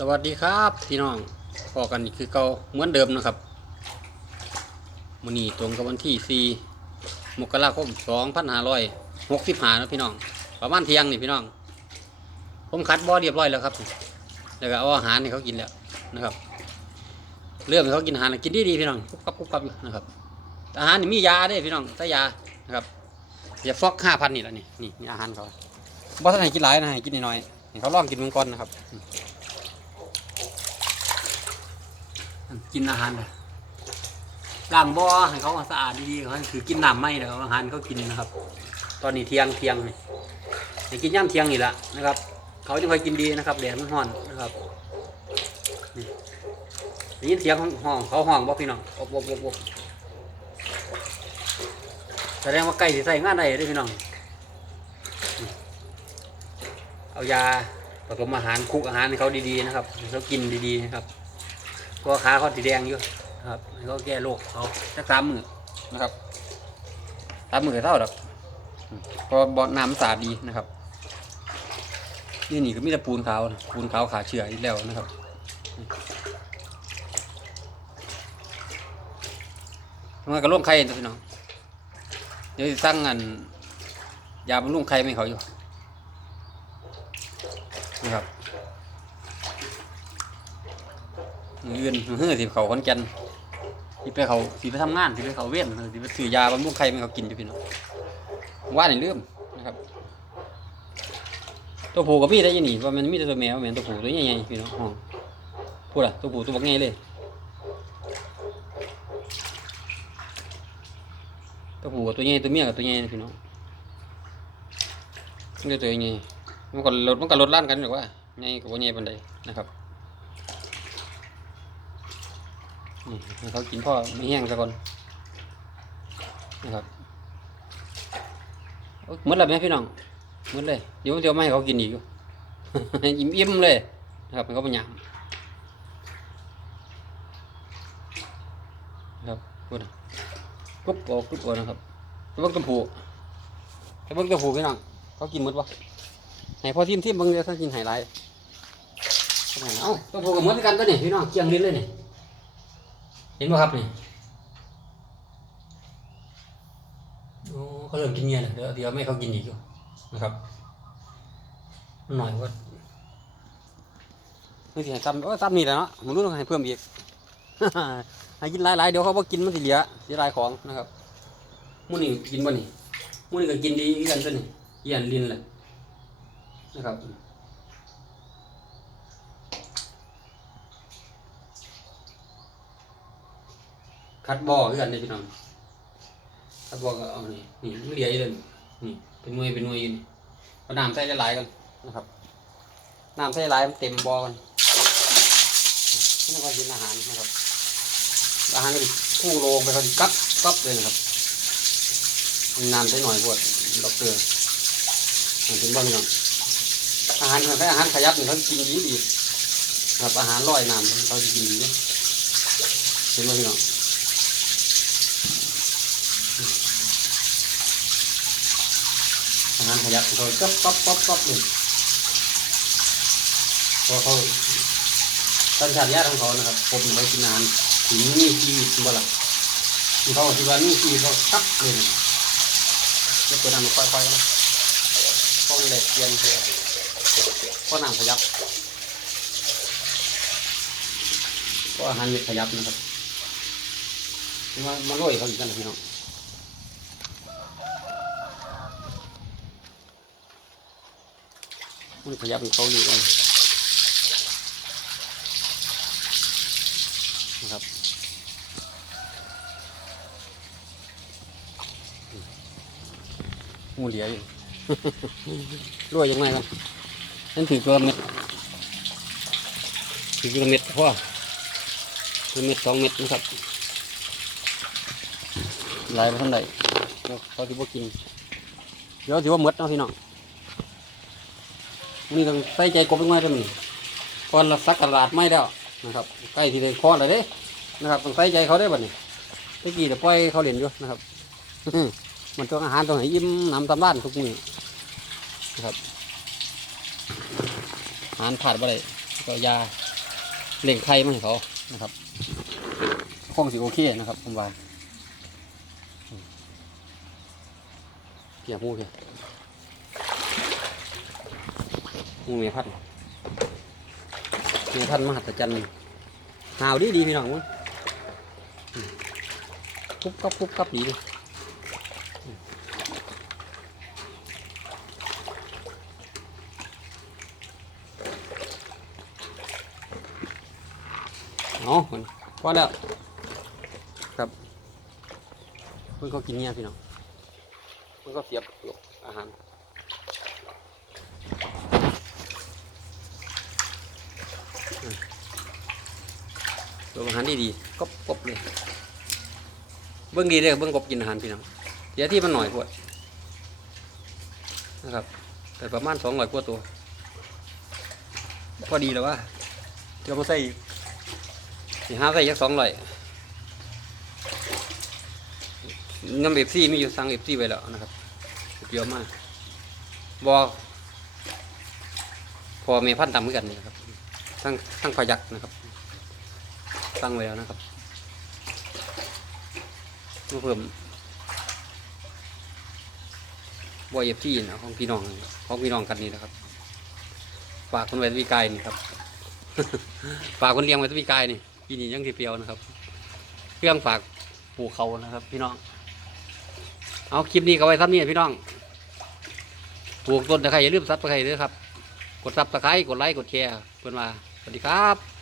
สวัสดีครับพี่น้องพอกันคือเก่าเหมือนเดิมนะครับมื้อนี้ตรงกับวันที่ 4 มกราคม 2565นะพี่น้อง ประมาณเที่ยงนี่พี่น้อง ผมคัดบ่อเรียบร้อยแล้วครับ แล้วก็เอาอาหารให้เขากินแล้วนะครับ เริ่มให้เขากินอาหารกินดีๆพี่น้องกุบกับกุบกับนะครับ อาหารนี่มียาด้พี่น้องใส่ยานะครับยาฟอก5,000นี่แหละนี่นี่อาหารเขาบ่ทันให้กินหลายนะให้กินน้อยๆเขาลองกินเมืองก่อนนะครับ กินอาหารเลยล้างบ่อให้เขาสะอาดดีๆเขาคือกินน้ำไม่เดี๋ยวอาหารเขากินนะครับ ตอนนี้เที่ยงเที่ยงนี่ให้กินย่ำเที่ยงนี่แหละนะครับ เขาจะคอยกินดีนะครับแดดมันร้อนนะครับนี่ยินเสียงของห้องเขาห้องบ่พี่น้องอบอบอบอบแสดงว่าใกล้สิใส่งานได้เด้อพี่น้อง เอายาผสมอาหารคุกอาหารให้เขาดีๆนะครับเขากินดีๆนะครับ ตัวขาเขาสีแดงอยู่นะครับให้เขาแก้โรคเขาสักสามมือนะครับสามมือเท่าหรอกอืมเพราะบ่อน้ำสะอาดดีนะครับนี่นี่ก็มีแต่ปูนขาวนะปูนขาวขาเชื่ออีกแล้วนะครับทำงานกับร่วงไข่ตัวพี่น้องเดี๋ยวสิสั่งอันยาบำรุงไข่ไม่เขาอยู่นะครับ มืออื่นเฮ้อสิเขาคนแก่นสิไปเขาสิไปทำงานสิไปเขาเวียนสิไปซื้อยาบำรุงไข่ให้เขากินอยู่พี่น้องว่าในเรื่องนะครับ ตัวผูกับพี่ได้ยังหนีว่ามันมีแต่ตัวแมวแมนตัวผูตัวใหญ่ๆพี่น้องห้องพูดอะตัวผูตัวบักใหญ่เลยตัวผูกับตัวใหญ่ตัวเมียกับตัวใหญ่พี่น้องมันก็ตัวใหญ่มันก็ลดมันก็ลดล้านกันหรือว่าใหญ่กับว่าใหญ่ปานใดนะครับ นี่ให้เขากินพ่อไม่แห้งซะก่อนนะครับโอ๊ยหมดแล้วไหมพี่น้องหมดเลยเดี๋ยวผมจะเอามาให้เขากินอีกอยู่อิ่มอิ่มๆเลยนะครับให้เขาไปหยามนะครับพูดนะกรุบโอกรุบโอนะครับไปเบิ่งตัวผู้ไปเบิ่งตัวผู้พี่น้องเขากินหมดปะให้พ่อทิมทิมเบิ่งเดี๋ยวเขากินไฮไลท์เอ้าตัวผู้กับหมดกันตัวนี่พี่น้องเกียงลิ้นเลยนี่ เห็นไหมครับนี่โอ้เขาเริ่มกินเงียแล้วเดี๋ยวเดี๋ยวไม่ให้เขากินอีกอยู่นะครับมันหน่อยว่าไม่สิให้ซ้ำโอ้ยซ้ำนี่แหละเนาะผมรู้ต้องให้เพิ่มอีกให้กินหลายๆเดี๋ยวเขาบอกกินมันสิเหลือเสียหลายของนะครับมื้อนี้กินบ่นี่มื้อนี้ก็กินดีอีกกันซะนี่เยียนลิ้นเลยนะครับ คัดบ่อคือกันเลยพี่น้องคัดบ่อก็เอานี่นี่มันเหลียอยู่เลยนี่เป็นหน่วยเป็นหน่วยอยู่นี่เอาน้ำใส่หลายๆกันนะครับน้ำใส่หลายมันเต็มบ่อกันนี่ก็กินอาหารนะครับอาหารก็ดิพุ่งโลงไปเขาดิกั๊บกั๊บเลยนะครับน้ำใส่หน่อยพวดดอกเตอร์ถึงบ่พี่น้องอาหารแค่อาหารขยับนี่เขากินดีดีนะครับอาหารลอยน้ำเขากินดีเนาะเห็นไหมพี่น้อง อาหารขยับเขาก๊อบก๊อบก๊อบก๊อบเลยเพราะเขาสัญชาตญาณของเขานะครับผมไปกินอาหารถึงมีชีวิตบ่ล่ะเขาที่ว่ามีชีวิตเขาตับเลยแล้วเปิดน้ำค่อยๆนะเพราะมันแหลกเกียนเลยเพราะน้ำขยับเพราะอาหารขยับนะครับมามาโรยเขาอีกกันนะพี่น้อง มันขยับของเขาอยู่เลยนะครับหมูเหลียอยู่รวยังไงกันนั่นถือกิโลเมตรถือกิโลเมตรพ่อกิโลเมตรสองเมตรนะครับลายไปเท่าไหร่เขาที่พวกกินเดี๋ยวถือว่าหมดเนาะพี่น้อง นี่ต้องใส่ใจกบยังไงตัวนี้ก่อนเราสักกระดาษไม่แล้วนะครับใกล้ที่เลยคลอดแล้วเด้นะครับต้องใส่ใจเขาได้บ่เนี่ยตะกี้เดี๋ยวปล่อยเขาเรียนอยู่นะครับมันต้องอาหารต้องให้ยิ้มน้ำตำบ้านทุกมื้อนะครับอาหารผ่านไปเลยก็ยาเล่งไข่มาให้เขานะครับคงสิโอเคนะครับผมว่าเกี่ยมูเกี่ย มูเมพัดเมพัดมหัศจรรย์หาวดีดีพี่น้องมึงอืมกุ๊บกับกุ๊บกับดีเลยอืมเอพอแล้วครับเพิ่งเขากินเนี่ยพี่น้องเพิ่งเขาเสียบอาหาร ตัวอาหารดีดีๆกบกบเลย เบื้องดีเลยเบื้องกบกินอาหารพี่น้องเดี๋ยที่มันหน่อยพวดนะครับ แต่ประมาณสองร้อยกว่าตัว พอดีแล้วว่าเดี๋ยวมาใส่สี่ห้าใส่ยักสองร้อยน้ำเอฟซีมีอยู่สั่งเอฟซีไว้แล้วนะครับเยอะมากบอพอเมพันธุ์ตำเหมือนกันนี่นะครับทั้งทั้งพยักนะครับ ตั้งไว้แล้วนะครับมาเพิ่มบอยเอฟซีนะของพี่น้องของพี่น้องกันนี่นะครับ ฝากคนไว้ที่กายนี่ครับ ฝากคนเลี้ยงไว้ที่กายนี่พี่นี่ยังที่เปียวนะครับเครื่องฝากปลูกเขานะครับ พี่น้อง เอาคลิปนี้ก็ไว้ซ้ำนี่พี่น้องปลูกต้นตะไคร้อย่าลืมซับตะไคร้ด้วยครับ กดซับตะไคร้กดไลค์กดแชร์เพื่อนมาสวัสดีครับ